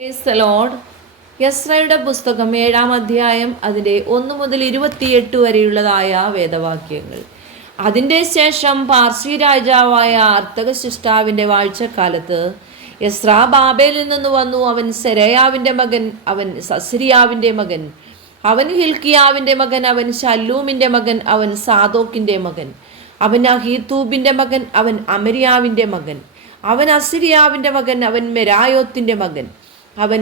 Praise the Lord. യെസ്രയുടെ പുസ്തകം 7-ാം അധ്യായം അതിൻ്റെ 1 മുതൽ 28 വരെയുള്ളതായ വേദവാക്യങ്ങൾ. അതിൻ്റെ ശേഷം പാർസി രാജാവായ അർത്തകശിഷ്ടാവിൻ്റെ വാഴ്ചക്കാലത്ത് യെസ്രാ ബാബേലിൽ നിന്ന് വന്നു. അവൻ സെരയാവിൻ്റെ മകൻ, അവൻ സസ്രിയാവിൻ്റെ മകൻ, അവൻ ഹിൽക്കിയാവിൻ്റെ മകൻ, അവൻ ശല്ലൂമിൻ്റെ മകൻ, അവൻ സാദോക്കിൻ്റെ മകൻ, അവൻ അഹീത്തൂബിൻ്റെ മകൻ, അവൻ അമരിയാവിൻ്റെ മകൻ, അവൻ അസിരിയാവിൻ്റെ മകൻ, അവൻ മെരായോത്തിൻ്റെ മകൻ, അവൻ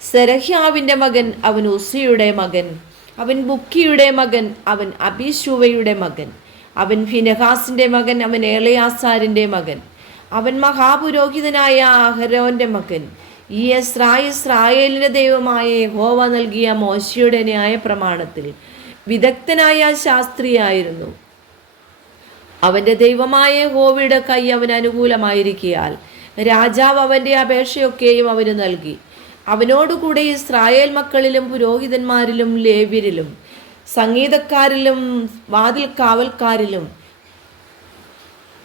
സെരഹ്യാവിൻ്റെ മകൻ, അവൻ ഉസിയുടെ മകൻ, അവൻ ബുക്കിയുടെ മകൻ, അവൻ അബീശൂവയുടെ മകൻ, അവൻ ഫിനെഹാസിൻ്റെ മകൻ, അവൻ ഏലയാസാരിൻ്റെ മകൻ, അവൻ മഹാപുരോഹിതനായ അഹരോൻ്റെ മകൻ. ഈ ഇസ്രായേലിൻ്റെ ദൈവമായ യഹോവ നൽകിയ മോശയുടെ ന്യായ പ്രമാണത്തിൽ വിദഗ്ധനായ ശാസ്ത്രിയായിരുന്നു. അവൻ്റെ ദൈവമായ യഹോവയുടെ കൈ അവന് അനുകൂലമായിരിക്കയാൽ രാജാവ് അവൻ്റെ അപേക്ഷയൊക്കെയും അവന് നൽകി. അവനോടുകൂടെ ഇസ്രായേൽ മക്കളിലും പുരോഹിതന്മാരിലും ലേവ്യരിലും സംഗീതക്കാരിലും വാതിൽ കാവൽക്കാരിലും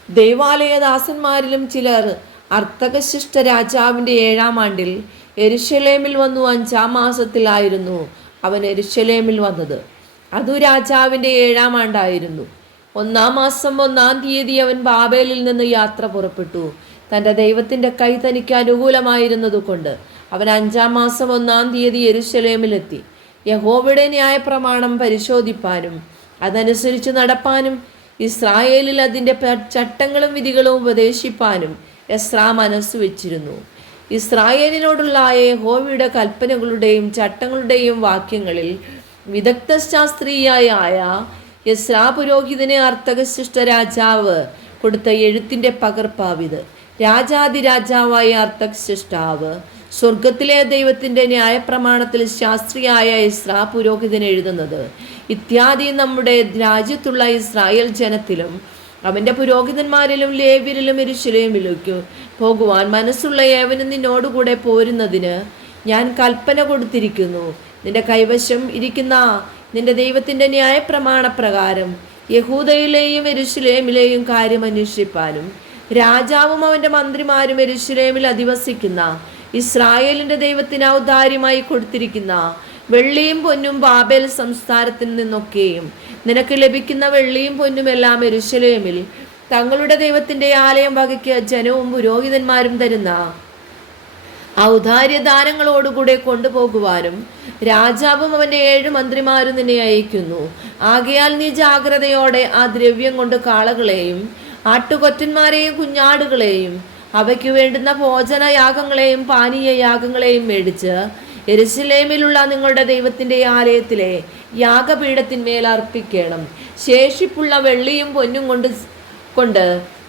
ദൈവാലയദാസന്മാരിലും ചിലർ അർത്തകശിഷ്ട രാജാവിൻ്റെ 7-ാം ആണ്ടിൽ യെരൂശലേമിൽ വന്നു. 5-ാം മാസത്തിലായിരുന്നു അവൻ യെരൂശലേമിൽ വന്നത്. അതു രാജാവിൻ്റെ 7-ാം ആണ്ടായിരുന്നു. 1-ാം മാസം 1-ാം തീയതി അവൻ ബാബേലിൽ നിന്ന് യാത്ര പുറപ്പെട്ടു. തൻ്റെ ദൈവത്തിൻ്റെ കൈ തനിക്ക് അനുകൂലമായിരുന്നതുകൊണ്ട് അവൻ 5-ാം മാസം 1-ാം തീയതി യെരൂശലേമിലെത്തി. യഹോവയുടെ ന്യായപ്രമാണം പരിശോധിപ്പാനും അതനുസരിച്ച് നടപ്പാനും ഇസ്രായേലിൽ അതിൻ്റെ ചട്ടങ്ങളും വിധികളും ഉപദേശിപ്പാനും എസ്രാ മനസ്സ് വെച്ചിരുന്നു. ഇസ്രായേലിനോടുള്ള യഹോവയുടെ കൽപ്പനകളുടെയും ചട്ടങ്ങളുടെയും വാക്യങ്ങളിൽ വിദഗ്ധ ശാസ്ത്രീയായ എസ്രാ പുരോഹിതനെ അർത്തകശിഷ്ട രാജാവ് കൊടുത്ത എഴുത്തിൻ്റെ പകർപ്പാവിത്. രാജാതിരാജാവായ അർത്തകശിഷ്ടാവ് സ്വർഗത്തിലെ ദൈവത്തിൻ്റെ ന്യായപ്രമാണത്തിൽ ശാസ്ത്രിയായ എസ്രാ പുരോഹിതൻ എഴുതുന്നത് ഇത്യാദി നമ്മുടെ രാജ്യത്തുള്ള ഇസ്രായേൽ ജനത്തിലും അവൻ്റെ പുരോഹിതന്മാരിലും ലേവ്യരിലും യെരൂശലേമിലേക്ക് പോകുവാൻ മനസ്സുള്ള ഏവനും നിന്നോടുകൂടെ പോരുന്നതിന് ഞാൻ കൽപ്പന കൊടുത്തിരിക്കുന്നു. നിന്റെ കൈവശം ഇരിക്കുന്ന നിന്റെ ദൈവത്തിൻ്റെ ന്യായപ്രമാണപ്രകാരം യഹൂദയിലെയും യെരൂശലേമിലെയും കാര്യം അന്വേഷിപ്പാനും രാജാവും അവൻ്റെ മന്ത്രിമാരും യെരൂശലേമിൽ അധിവസിക്കുന്ന ഇസ്രായേലിൻ്റെ ദൈവത്തിന് ഔദാര്യമായി കൊടുത്തിരിക്കുന്ന വെള്ളിയും പൊന്നും ബാബേൽ സംസ്ഥാനത്തിൽ നിന്നൊക്കെയും നിനക്ക് ലഭിക്കുന്ന വെള്ളിയും പൊന്നും എല്ലാം യെരൂശലേമിൽ തങ്ങളുടെ ദൈവത്തിൻ്റെ ആലയം വകയ്ക്ക് ജനവും പുരോഹിതന്മാരും തരുന്ന ഔദാര്യദാനങ്ങളോടുകൂടെ കൊണ്ടുപോകുവാനും രാജാവും അവൻ്റെ 7 മന്ത്രിമാരും നിന്നെ അയക്കുന്നു. ആകയാൽ നീ ജാഗ്രതയോടെ ആ ദ്രവ്യം കൊണ്ട് കാളകളെയും ആട്ടുകൊറ്റന്മാരെയും കുഞ്ഞാടുകളെയും അവയ്ക്ക് വേണ്ടുന്ന ഭോജനയാഗങ്ങളെയും പാനീയയാഗങ്ങളെയും മേടിച്ച് യെരൂശലേമിലുള്ള നിങ്ങളുടെ ദൈവത്തിൻ്റെ ആലയത്തിലെ യാഗപീഠത്തിന്മേൽ അർപ്പിക്കണം. ശേഷിപ്പുള്ള വെള്ളിയും പൊന്നും കൊണ്ട്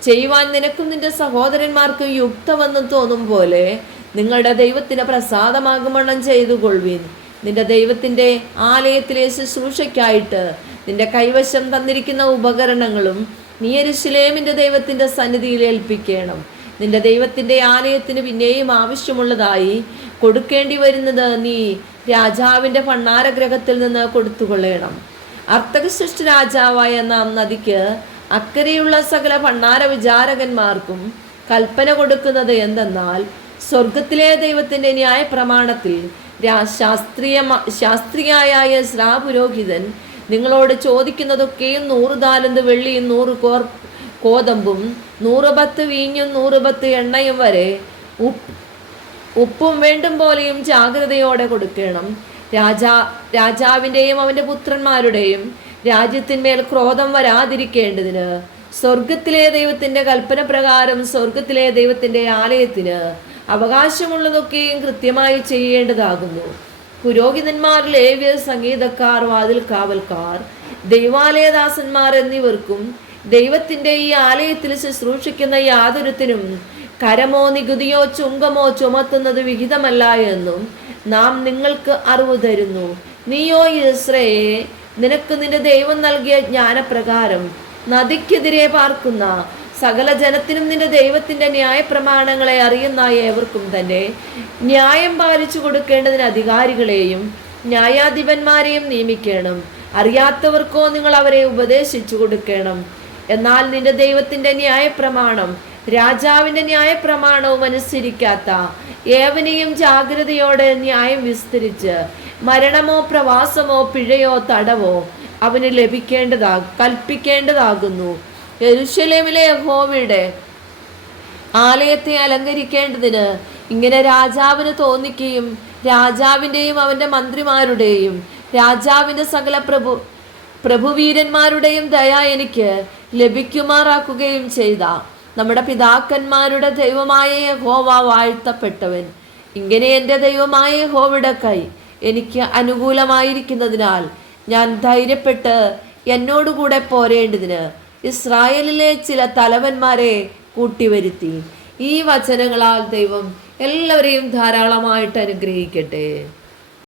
ചെയ്യുവാൻ നിനക്കും നിന്റെ സഹോദരന്മാർക്കും യുക്തമെന്ന് തോന്നും പോലെ നിങ്ങളുടെ ദൈവത്തിന് പ്രസാദമാകുമണ്ണം ചെയ്തുകൊള്ളുവിൻ. നിന്റെ ദൈവത്തിൻ്റെ ആലയത്തിലെ ശുശ്രൂഷയ്ക്കായിട്ട് നിന്റെ കൈവശം തന്നിരിക്കുന്ന ഉപകരണങ്ങളും നീ യെരൂശലേമിൻ്റെ ദൈവത്തിൻ്റെ സന്നിധിയിൽ ഏൽപ്പിക്കണം. നിന്റെ ദൈവത്തിൻ്റെ ആലയത്തിന് പിന്നെയും ആവശ്യമുള്ളതായി കൊടുക്കേണ്ടി വരുന്നത് നീ രാജാവിൻ്റെ ഭണ്ഡാരഗൃഹത്തിൽ നിന്ന് കൊടുത്തുകൊള്ളണം. അർത്തകശിഷ്ട രാജാവായ നാം നദിക്ക് അക്കരെയുള്ള സകല ഭണ്ഡാര വിചാരകന്മാർക്കും കൽപ്പന കൊടുക്കുന്നത് എന്തെന്നാൽ സ്വർഗത്തിലെ ദൈവത്തിൻ്റെ ന്യായപ്രമാണത്തിൽ ശാസ്ത്രിയായ എസ്രാ പുരോഹിതൻ നിങ്ങളോട് ചോദിക്കുന്നതൊക്കെയും 100 താലന്ത് വെള്ളിയും 100 കോതമ്പും 100 ബത്ത് വീഞ്ഞും 100 ബത്ത് എണ്ണയും വരെ ഉപ്പും വേണ്ടും പോലെയും ജാഗ്രതയോടെ കൊടുക്കണം. രാജാവിൻ്റെയും അവൻ്റെ പുത്രന്മാരുടെയും രാജ്യത്തിന്മേൽ ക്രോധം വരാതിരിക്കേണ്ടതിന് സ്വർഗത്തിലെ ദൈവത്തിൻ്റെ കൽപ്പന പ്രകാരം സ്വർഗത്തിലെ ദൈവത്തിൻ്റെ ആലയത്തിന് അവകാശമുള്ളതൊക്കെയും കൃത്യമായി ചെയ്യേണ്ടതാകുന്നു. പുരോഹിതന്മാർ, ലേവ്യർ, സംഗീതക്കാർ, വാതിൽ കാവൽക്കാർ, ദൈവാലയദാസന്മാർ എന്നിവർക്കും ദൈവത്തിൻ്റെ ഈ ആലയത്തിൽ ശുശ്രൂഷിക്കുന്ന യാതൊരുത്തിനും കരമോ നികുതിയോ ചുങ്കമോ ചുമത്തുന്നത് വിഹിതമല്ല എന്നും നാം നിങ്ങൾക്ക് അറിവ് തരുന്നു. നീയോ യിസ്രയേ, നിനക്ക് നിന്റെ ദൈവം നൽകിയ ജ്ഞാനപ്രകാരം നദിക്കെതിരെ പാർക്കുന്ന സകല ജനത്തിനും നിന്റെ ദൈവത്തിൻ്റെ ന്യായപ്രമാണങ്ങളെ അറിയുന്ന ഏവർക്കും തന്നെ ന്യായം പാലിച്ചു കൊടുക്കേണ്ടതിന് അധികാരികളെയും ന്യായാധിപന്മാരെയും നിയമിക്കണം. അറിയാത്തവർക്കോ നിങ്ങൾ അവരെ ഉപദേശിച്ചു കൊടുക്കണം. എന്നാൽ നിന്റെ ദൈവത്തിൻ്റെ ന്യായപ്രമാണം രാജാവിന്റെ ന്യായപ്രമാണവും അനുസരിക്കാത്ത ഏവനെയും ജാഗ്രതയോടെ ന്യായം വിസ്തരിച്ച് മരണമോ പ്രവാസമോ പിഴയോ തടവോ അവന് കൽപ്പിക്കേണ്ടതാകുന്നു. യെരൂശലേമിലെ യഹോവയുടെ ആലയത്തെ അലങ്കരിക്കേണ്ടതിന് ഇങ്ങനെ രാജാവിന് തോന്നിക്കുകയും രാജാവിൻ്റെയും അവൻ്റെ മന്ത്രിമാരുടെയും രാജാവിൻ്റെ സകല പ്രഭുവീരന്മാരുടെയും ദയ എനിക്ക് ലഭിക്കുമാറാക്കുകയും ചെയ്ത നമ്മുടെ പിതാക്കന്മാരുടെ ദൈവമായ യഹോവ വാഴ്ത്തപ്പെട്ടവൻ. ഇങ്ങനെ എൻ്റെ ദൈവമായ യഹോവയുടെ കൈ എനിക്ക് അനുകൂലമായിരിക്കുന്നതിനാൽ ഞാൻ ധൈര്യപ്പെട്ട് എന്നോടുകൂടെ പോരേണ്ടതിന് ഇസ്രായേലിലെ ചില തലവന്മാരെ കൂട്ടിവരുത്തി. ഈ വചനങ്ങളാൽ ദൈവം എല്ലാവരെയും ധാരാളമായിട്ട് അനുഗ്രഹിക്കട്ടെ.